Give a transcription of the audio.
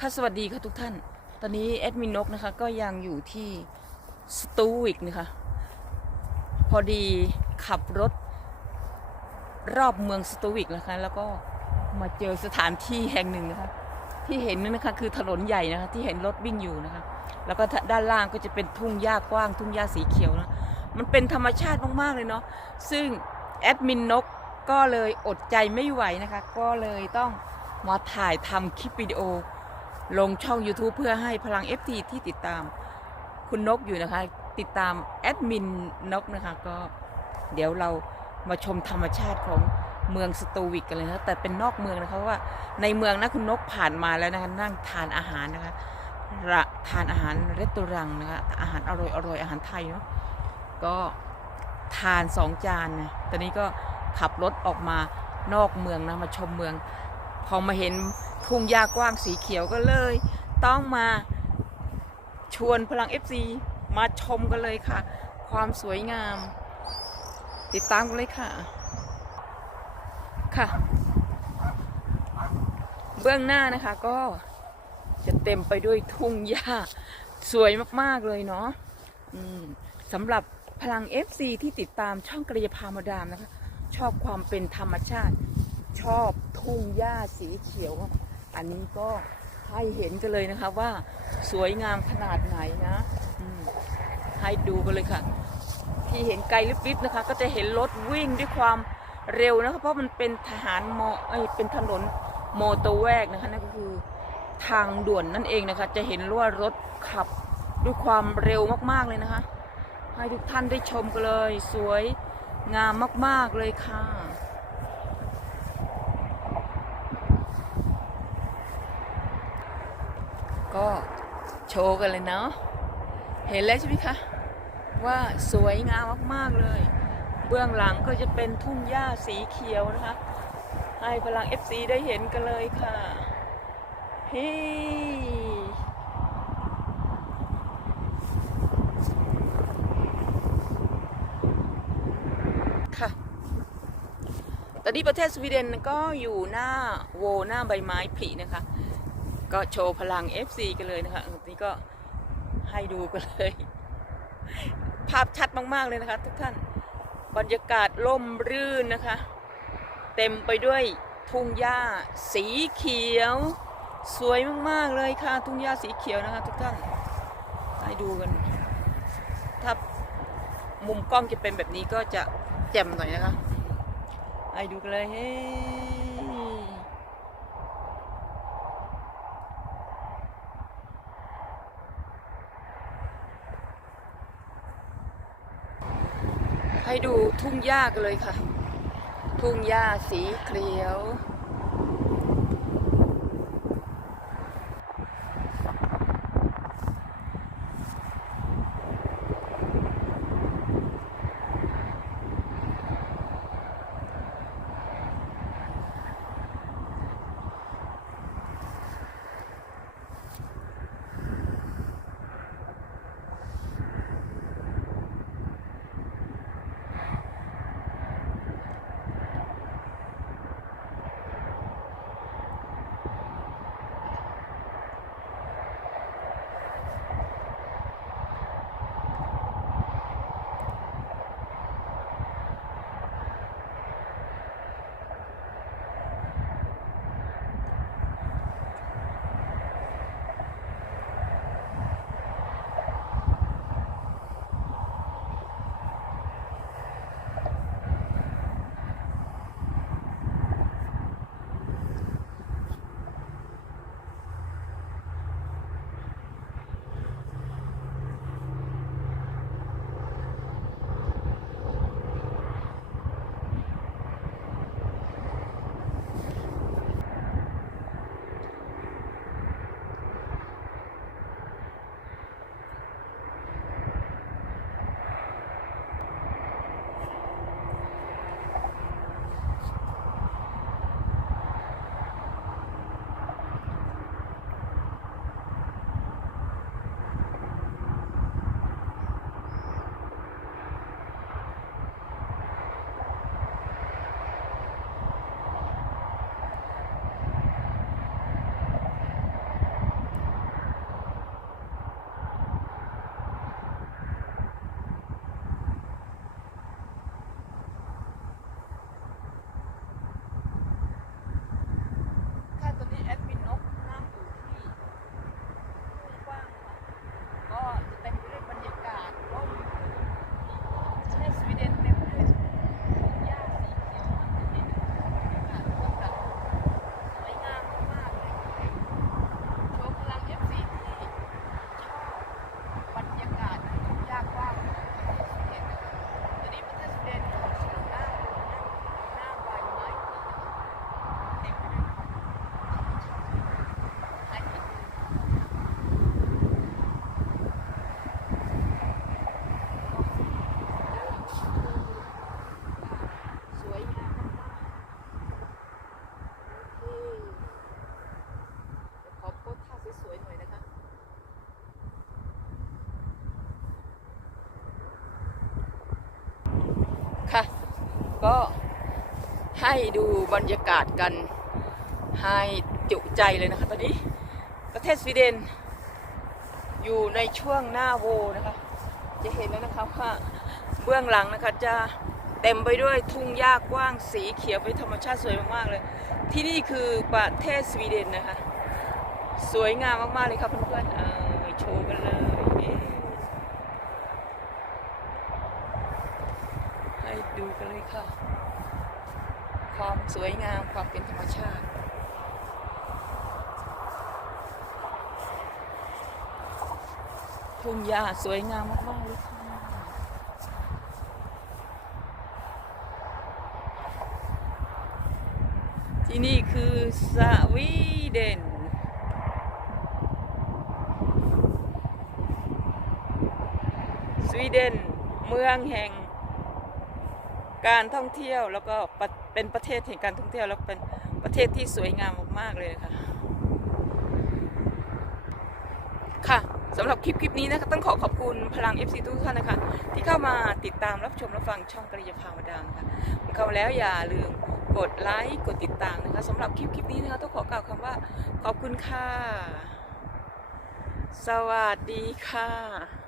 ค่ะสวัสดีค่ะทุกท่าน ตอนนี้แอดมินนกนะคะก็ยังอยู่ที่สตูวิกนะคะพอดีขับรถรอบเมืองสตูวิกนะคะแล้วก็มาเจอสถานที่แห่งหนึ่งนะคะที่เห็นนั่นนะคะคือถนนใหญ่นะคะที่เห็นรถวิ่งอยู่นะคะแล้วก็ด้านล่างก็จะเป็นทุ่งหญ้ากว้าง ทุ่งหญ้าสีเขียวนะมันเป็นธรรมชาติมากๆเลยเนาะซึ่งแอดมินนกก็เลยอดใจไม่ไหวนะคะก็เลยต้องมาถ่ายทำคลิปวิดีโอ ลงช่อง YouTube เพื่อให้พลัง FT ที่ติดตามคุณนกอยู่นะคะ ติดตามแอดมินนกนะคะ ก็เดี๋ยวเรามาชมธรรมชาติของเมืองสตูวิกกันเลยนะแต่เป็นนอกเมืองนะคะเพราะว่าในเมืองนะคุณนกผ่านมาแล้วนะคะนั่งทานอาหารนะคะระทานอาหารเรสตอรังนะคะอาหารอร่อยอร่อยอาหารไทยเนาะก็ทานสองจานนะตอนนี้ก็ขับรถออกมานอกเมืองนะมาชมเมือง พอมาเห็นทุ่งหญ้ากว้างสีเขียวก็เลย ต้องมาชวนพลัง FC มาชมกันเลยค่ะ ความสวยงาม ติดตามกันเลยค่ะ ค่ะ เบื้องหน้านะคะก็จะเต็มไปด้วยทุ่งหญ้าสวยมาก ๆ เลยเนาะสำหรับพลัง FC ที่ติดตามช่องกระยาพามาดามนะคะ ชอบความเป็นธรรมชาติ ชอบทุ่งหญ้าสีเขียว อันนี้ก็ให้เห็นกันเลยนะคะว่าสวยงามขนาดไหนนะให้ดูกันเลยค่ะ ที่เห็นไกลลิบๆนะคะ ก็จะเห็นรถวิ่งด้วยความเร็วนะคะเพราะมันเป็นทหารมอเอ้ยเป็นถนนมอเตอร์เวกนะคะนั่นก็คือทางด่วนนั่นเองนะคะ จะเห็นว่ารถขับด้วยความเร็วมากๆเลยนะคะ ให้ทุกท่านได้ชมกันเลย สวยงามมาก ๆเลยค่ะ ก็โชว์กันเลยเนาะเห็นแล้วใช่ไหมคะ ว่าสวยงามมาก ๆ เลย เบื้องหลังก็จะเป็นทุ่งหญ้าสีเขียวนะคะ ให้พลัง FC ได้เห็นกันเลยค่ะเฮ้ค่ะ ตอนนี้ประเทศสวีเดนก็อยู่หน้าโวหน้าใบไม้ผลินะคะ ก็โชว์พลัง FC กันเลยนะคะอันนี้ก็ให้ดูกันเลย ภาพชัดมาก ๆ เลยนะคะ ทุกท่านบรรยากาศร่มรื่นนะคะ เต็มไปด้วยทุ่งหญ้าสีเขียว สวยมาก ๆ เลยค่ะ ทุ่งหญ้าสีเขียวนะคะ ทุกท่านให้ดูกัน ถ้ามุมกล้องจะเป็นแบบนี้ก็จะแจ่มหน่อยนะคะ ให้ดูกันเลยเฮ้ ให้ดูทุ่งหญ้ากันเลยค่ะ ทุ่งหญ้าสีเขียว ก็ให้ดูบรรยากาศกันให้จุใจเลยนะคะตอนนี้ประเทศสวีเดน อยู่ในช่วงหน้าโวนะคะ จะเห็นแล้วนะคะว่าเบื้องหลังนะคะจะเต็มไปด้วยทุ่งหญ้ากว้างสีเขียวเป็นธรรมชาติสวยมากๆเลย ที่นี่คือประเทศสวีเดนนะคะ สวยงามมากๆเลยครับเพื่อนๆโชว์กันเลยนี่ให้ ดูกันเลยค่ะ ความสวยงามความเป็นธรรมชาติทุ่งหญ้าสวยงามมากๆเลยค่ะที่นี่คือสวีเดนสวีเดนเมืองแห่ง การท่องเที่ยวแล้วก็เป็นประเทศแห่งการท่องเที่ยวแล้วเป็นประเทศที่สวยงามมากๆเลยนะคะค่ะสำหรับคลิปคลิปนี้นะคะต้องขอขอบคุณพลัง FC ทุกท่านนะคะ ที่เข้ามาติดตามรับชมรับฟังช่องกริยาพามาดามนะคะเข้ามาแล้วอย่าลืมกดไลค์กดติดตามนะคะสำหรับคลิปคลิปนี้นะคะต้องขอกล่าวคำว่าขอบคุณค่ะ สวัสดีค่ะ